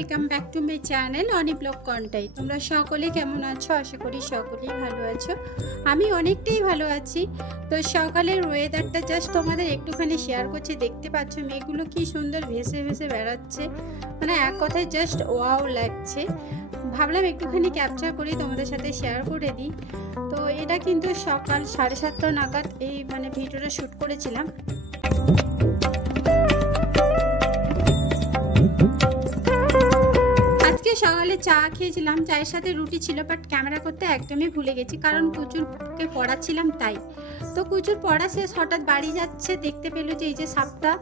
Welcome back to my channel Oni blog Contai তোমরা সকলে কেমন আছো? আশা করি সকলেই ভালো আছো। আমি অনেকটাই ভালো আছি। তো সকালের ওয়েদারটা জাস্ট তোমাদের একটুখানি শেয়ার করছি। দেখতে পাচ্ছ মেয়েগুলো কি সুন্দর ভেসে ভেসে বেড়াচ্ছে। মানে এক কথায় জাস্ট ওয়াও লাগছে। ভাবলাম একটুখানি ক্যাপচার করি, তোমাদের সাথে শেয়ার করে দিই। তো এটা কিন্তু সকাল সাড়ে সাতটা নাগাদ এই মানে ভিডিওটা শ্যুট করেছিলাম। আজকে সকালে চা খেয়েছিলাম, চায়ের সাথে রুটি ছিল বাট ক্যামেরা করতে একদমই ভুলে গেছি, কারণ কুচুরকে পড়াচ্ছিলাম তাই। তো কুচুর পড়া শেষ, হঠাৎ বাড়ি যাচ্ছে, দেখতে পেল যে এই যে সাপটা,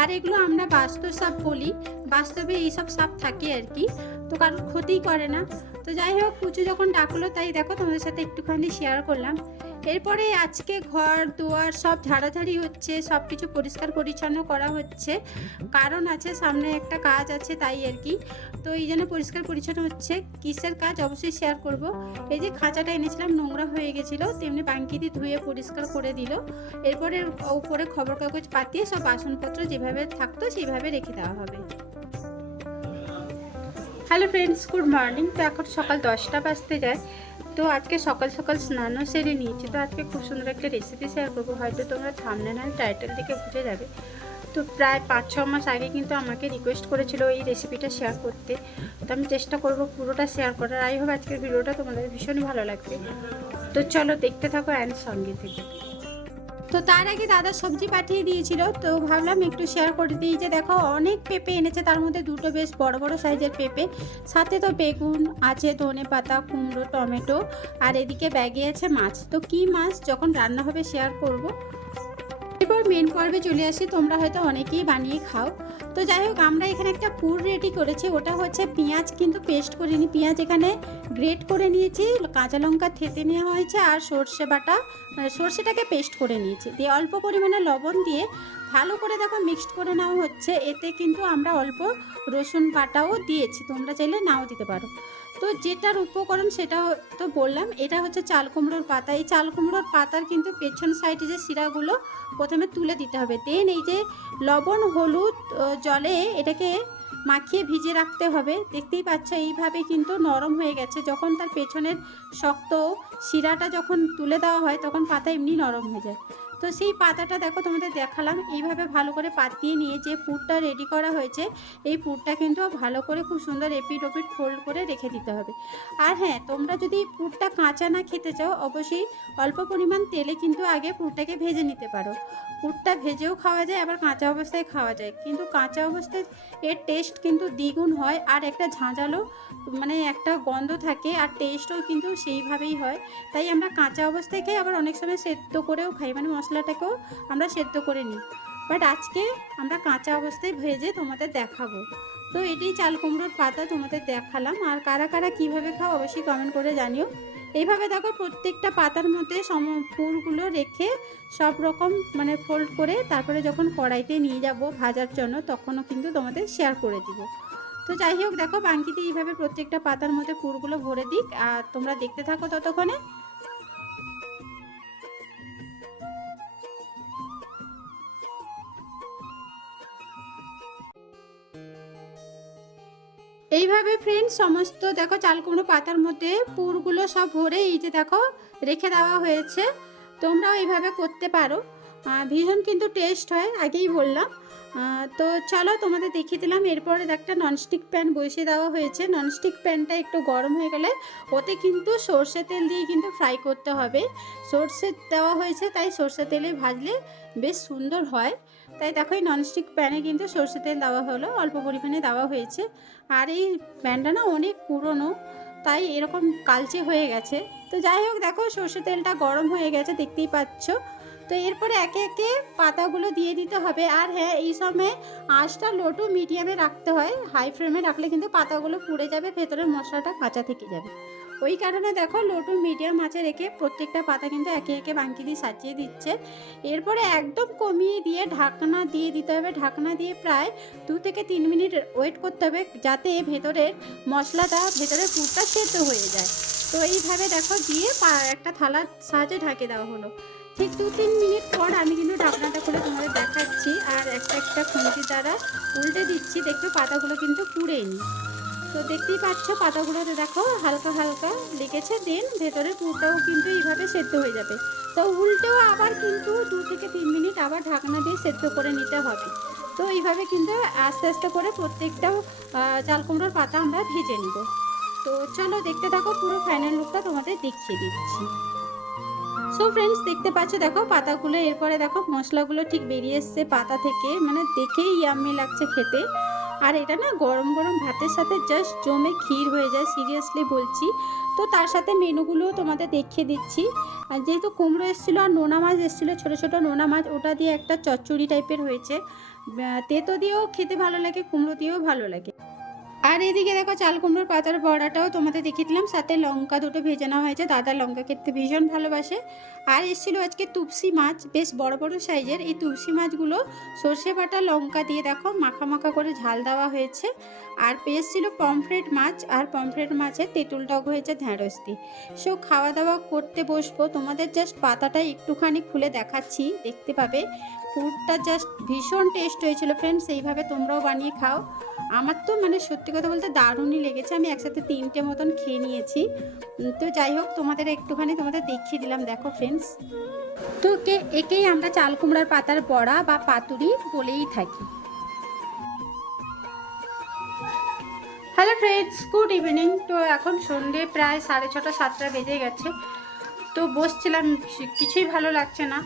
আর এগুলো আমরা বাস্তব সাপ বলি, বাস্তবে এইসব সাপ থাকে আর কি, তো কারোর ক্ষতিই করে না। তো যাই হোক, কুচু যখন ডাকলো, তাই দেখো তোমাদের সাথে একটুখানি শেয়ার করলাম। এরপরে আজকে ঘর, দুয়ার সব ঝাড়াঝাড়ি হচ্ছে সব কিছু পরিষ্কার পরিচ্ছন্ন করা হচ্ছে। কারণ আছে সামনে একটা কাজ আছে তাই আর কি। তো এই জন্য পরিষ্কার পরিচ্ছন্ন হচ্ছে। কিসের কাজ অবশ্যই শেয়ার করব। এই যে খাঁচাটা এনেছিলাম, নোংরা হয়ে গেছিল, তেমনি বাঙ্কি দিয়ে ধুয়ে পরিষ্কার করে দিল। এরপরে উপরে খবর কাগজ পাতিয়ে সব বাসনপত্র যেভাবে থাকতো সেইভাবে রেখে দেওয়া হবে। হ্যালো ফ্রেন্ডস গুড মর্নিং তো এখন সকাল দশটা বাজতে যায়। তো আজকে সকাল সকাল স্নানও সেরে নিয়েছি। তো আজকে খুব সুন্দর একটা রেসিপি শেয়ার করব। হয়তো তোমরা সামনে না টাইটেল দিকে বুঝে যাবে। তো প্রায় পাঁচ ছ মাস আগে কিন্তু আমাকে রিকোয়েস্ট করেছিল এই রেসিপিটা শেয়ার করতে। তো আমি চেষ্টা করব পুরোটা শেয়ার করার। আই হোক আজকের ভিডিওটা তোমাদের ভীষণ ভালো লাগবে। তো চলো দেখতে থাকো অ্যান্ড সঙ্গে থেকে। তো তার আগে দাদা সবজি পাঠিয়ে দিয়েছিল। তো ভাবলাম একটু শেয়ার করে দিই যে দেখো, অনেক পেঁপে এনেছে, তার মধ্যে দুটো বেশ বড় বড় সাইজের পেঁপে। সাথে তো বেগুন আছে, ধনে পাতা, কুমড়ো, টমেটো, আর এদিকে ব্যাগে আছে মাছ। তো কি মাছ, যখন রান্না হবে শেয়ার করব? এরপর মেন পর্বে চলে আসি, তোমরা হয়তো অনেকেই বানিয়ে খাও। তো যাই হোক, আমরা এখানে একটা পুর রেডি করেছি, ওটা হচ্ছে পেঁয়াজ, কিন্তু পেস্ট করিনি। পেঁয়াজ এখানে গ্রেট করে নিয়েছি, কাঁচা লঙ্কা থেতে নেওয়া হয়েছে আর সর্ষে বাটা মানে সর্ষেটাকে পেস্ট করে নিয়েছি। দিয়ে অল্প পরিমাণে লবণ দিয়ে ভালো করে দেখো মিক্সড করে নেওয়া হচ্ছে। এতে কিন্তু আমরা অল্প রসুন বাটাও দিয়েছি, তোমরা চাইলে নাও দিতে পারো। তো যেটার উপকরণ সেটা তো বললাম, এটা হচ্ছে চাল কুমড়োর পাতা। এই চাল কুমড়োর পাতার কিন্তু পেছন সাইডে যে শিরাগুলো, প্রথমে তুলে দিতে হবে। দেন এই যে লবণ, হলুদ জলে এটাকে মাখিয়ে ভিজে রাখতে হবে। দেখতেই পাচ্ছ, এইভাবে কিন্তু নরম হয়ে গেছে। যখন তার পেছনের শক্ত শিরাটা যখন তুলে দেওয়া হয়, তখন পাতা এমনি নরম হয়ে যায়। তো সেই পাতাটা দেখো তোমাদের দেখালাম। এইভাবে ভালো করে পাতিয়ে নিয়ে যে পুরটা রেডি করা হয়েছে, এই পুরটা কিন্তু ভালো করে খুব সুন্দর এপিট ওপিট ফোল্ড করে রেখে দিতে হবে। আর হ্যাঁ তোমরা যদি পুরটা কাঁচা না খেতে চাও, অবশ্যই অল্প পরিমাণ তেলে কিন্তু আগে পুরটাকে ভেজে নিতে পারো। পুরটা ভেজেও খাওয়া যায়, আবার কাঁচা অবস্থায় খাওয়া যায়। কিন্তু কাঁচা অবস্থায় এর টেস্ট কিন্তু দ্বিগুণ হয় আর একটা ঝাঁঝালো মানে একটা গন্ধ থাকে আর টেস্টও কিন্তু সেইভাবেই হয়। তাই আমরা কাঁচা অবস্থায় খাই আবার অনেক সময় সেদ্ধ করেও খাই মানে মশলাটাকেও আমরা সেদ্ধ করে নিই। বাট আজকে আমরা কাঁচা অবস্থায় ভেজে তোমাদের দেখাবো। তো এটি চাল কুমড়োর পাতা তোমাদের দেখালাম। আর কারা কারা কীভাবে খাও অবশ্যই কমেন্ট করে জানিও। এইভাবে দেখো প্রত্যেকটা পাতার মধ্যে সম ফুলগুলো রেখে সব রকম মানে ফোল্ড করে তারপরে যখন কড়াইতে নিয়ে যাব ভাজার জন্য তখনও কিন্তু তোমাদের শেয়ার করে দিব। তো যাই হোক দেখো বাঙ্কিতে এইভাবে প্রত্যেকটা পাতার মধ্যে পুরগুলো ভরে দিক। আর তোমরা দেখতে থাকো ততক্ষণে। এইভাবে ফ্রেন্ড সমস্ত, দেখো চাল কুমড়ো পাতার মধ্যে পুরগুলো সব ভরে এই যে দেখো রেখে দেওয়া হয়েছে। তোমরাও এইভাবে করতে পারো। ভীষণ কিন্তু টেস্ট হয়, আগেই বললাম। তো চলো তোমাদের দেখিয়ে দিলাম। এরপরে একটা ননস্টিক প্যান বসিয়ে দেওয়া হয়েছে। ননস্টিক প্যানটা একটু গরম হয়ে গেলে ওতে কিন্তু সর্ষে তেল দিয়ে কিন্তু ফ্রাই করতে হবে। সর্ষে দেওয়া হয়েছে, তাই সর্ষে তেলে ভাজলে বেশ সুন্দর হয়। তাই দেখো এই ননস্টিক প্যানে কিন্তু সর্ষে তেল দেওয়া হলো, অল্প পরিমাণে দেওয়া হয়েছে। আর এই প্যানটা না অনেক পুরনো, তাই এরকম কালচে হয়ে গেছে। তো যাই হোক, দেখো সর্ষে তেলটা গরম হয়ে গেছে, দেখতেই পাচ্ছ। তো এরপরে একে একে পাতাগুলো দিয়ে দিতে হবে। আর হ্যাঁ এই সময় আঁচটা লো টু মিডিয়ামে রাখতে হয়। হাই ফ্লেমে রাখলে কিন্তু পাতাগুলো পুড়ে যাবে ভেতরের মশলাটা কাঁচা থেকে যাবে। ওই কারণে দেখো লো টু মিডিয়াম আঁচে রেখে প্রত্যেকটা পাতা কিন্তু একে একে বাঙ্কি দিয়ে সাজিয়ে দিচ্ছে। এরপরে একদম কমিয়ে দিয়ে ঢাকনা দিয়ে দিতে হবে। ঢাকনা দিয়ে প্রায় দু থেকে তিন মিনিট ওয়েট করতে হবে যাতে ভেতরের মশলাটা ভেতরের পুরটা সেদ্ধ হয়ে যায়। তো এইভাবে দেখো দিয়ে একটা থালার সাহায্যে ঢাকে দেওয়া হলো। ঠিক দু তিন মিনিট পর আমি কিন্তু ঢাকনাটা খুলে তোমাদের দেখাচ্ছি, আর একটা একটা খুঁজি দ্বারা উল্টে দিচ্ছি। দেখবে পাতাগুলো কিন্তু পুড়েনি। তো দেখতেই পাচ্ছ পাতাগুলোতে দেখো হালকা হালকা লেগেছে দেন ভেতরে পুরটাও কিন্তু এইভাবে সেদ্ধ হয়ে যাবে। তো উল্টেও আবার কিন্তু দু থেকে তিন মিনিট আবার ঢাকনা দিয়ে সেদ্ধ করে নিতে হবে। তো এইভাবে কিন্তু আস্তে আস্তে করে প্রত্যেকটা চাল কুমড়োর পাতা আমরা ভেজে নিব। তো চলো দেখতে থাকো, পুরো ফাইনাল লুকটা তোমাদের দেখিয়ে দিচ্ছি। সো ফ্রেন্ডস দেখতে পাচ্ছ, দেখো পাতাগুলো, এরপরে দেখো মশলাগুলো ঠিক বেরিয়ে এসছে পাতা থেকে মানে দেখেই ইয়াম্মি লাগছে খেতে। আর এটা না গরম গরম ভাতের সাথে জাস্ট জমে ক্ষীর হয়ে যায় সিরিয়াসলি বলছি। তো তার সাথে মেনুগুলোও তোমাদের দেখিয়ে দিচ্ছি। আর যেহেতু কুমড়ো এসেছিল আর নোনা মাছ এসেছিল, ছোটো ছোটো নোনা মাছ, ওটা দিয়ে একটা চচ্চড়ি টাইপের হয়েছে। তেতো দিয়েও খেতে ভালো লাগে, কুমড়ো দিয়েও ভালো লাগে। আর এদিকে দেখো চাল কুমড়োর পাতার বড়াটাও তোমাদের দেখিয়ে দিলাম সাথে লঙ্কা দুটো ভেজে নেওয়া হয়েছে, দাদা লঙ্কা খেতে ভীষণ ভালোবাসে। আর এসেছিল আজকে তুপসি মাছ, বেশ বড় বড় সাইজের। এই তুপসি মাছগুলো সর্ষে বাটা লঙ্কা দিয়ে দেখো মাখা মাখা করে ঝাল দেওয়া হয়েছে। আর পেয়ে ছিল পমফ্রেট মাছ, আর পমফ্রেট মাছের তেঁতুল টক হয়েছে ঢ্যাঁড়স দিয়ে সো খাওয়া দাওয়া করতে বসবো। তোমাদের জাস্ট পাতাটা একটুখানি খুলে দেখাচ্ছি, দেখতে পাবে? ফুডটা জাস্ট ভীষণ টেস্ট হয়েছিল ফ্রেন্ডস এইভাবে তোমরাও বানিয়ে খাও। আমার তো মানে সত্যি কথা বলতে দারুণই লেগেছে। আমি একসাথে তিনটে মতন খেয়ে নিয়েছি। তো যাই হোক, তোমাদের একটুখানি তোমাদের দেখিয়ে দিলাম। দেখো ফ্রেন্ডস তো একেই আমরা চাল কুমড়ার পাতার বড়া বা পাতুরি বলেই থাকি। হ্যালো ফ্রেন্ডস গুড ইভিনিং তো এখন সন্ধে প্রায় সাড়ে ছটা, সাতটা বেজে গেছে। তো বসছিলাম, কিছুই ভালো লাগছে না।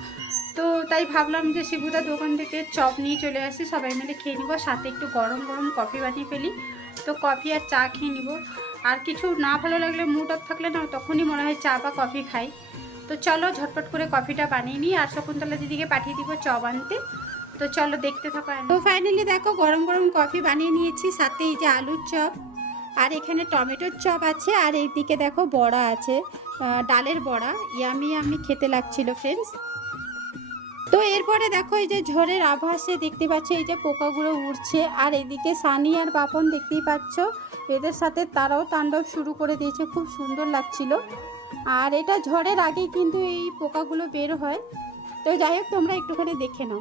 তো তাই ভাবলাম যে শিবুদার দোকান থেকে চপ নিয়ে চলে আসি। সবাই মিলে খেয়ে নিবো, সাথে একটু গরম গরম কফি বানিয়ে ফেলি। তো কফি আর চা খেয়ে নিব। আর কিছু না ভালো লাগলে মুড অফ থাকলে না, তখনই মনে হয় চা বা কফি খাই। তো চলো ঝটপট করে কফিটা বানিয়ে নিই। আর শকুন্তলা দিদিকে পাঠিয়ে দিব চপ আনতে। তো চলো দেখতে থাকো তো ফাইনালি দেখো গরম গরম কফি বানিয়ে নিয়েছি, সাথে এই যে আলুর চপ, আর এখানে টমেটোর চপ আছে, আর এইদিকে দেখো বড়া আছে ডালের বড়া ইয়ামি আমি খেতে লাগছিল ফ্রেন্ডস তো এরপরে দেখো এই যে ঝড়ের আভাসে দেখতে পাচ্ছ এই যে পোকাগুলো উড়ছে, আর এদিকে সানি আর বাপন দেখতেই পাচ্ছ, এদের সাথে তারাও তাণ্ডব শুরু করে দিয়েছে, খুব সুন্দর লাগছিল। আর এটা ঝড়ের আগেই কিন্তু এই পোকাগুলো বের হয়। তো যাই হোক, তোমরা একটুখানি দেখে নাও।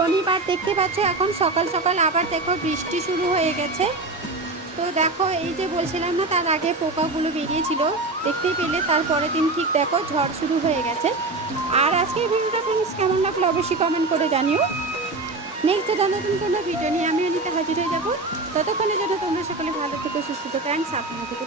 শনিবার দেখতে পাচ্ছ, এখন সকাল সকাল আবার দেখো বৃষ্টি শুরু হয়ে গেছে। তো দেখো, এই যে বলছিলাম না, তার আগে পোকাগুলো বেরিয়েছিল, দেখতেই পেলে, তারপরের দিন ঠিক দেখো ঝড় শুরু হয়ে গেছে। আর আজকে ভিডিওটা ফ্রেন্ডস কেমন লাগল অবশ্যই কমেন্ট করে জানিও। নেক্সট নতুন কোনো ভিডিও নিয়ে আমি অনিতে হাজির হয়ে যাব। ততক্ষণের জন্য তোমরা সকলে ভালো থেকো, সুস্থ থেকো অ্যান্ড সাবধানে থেকো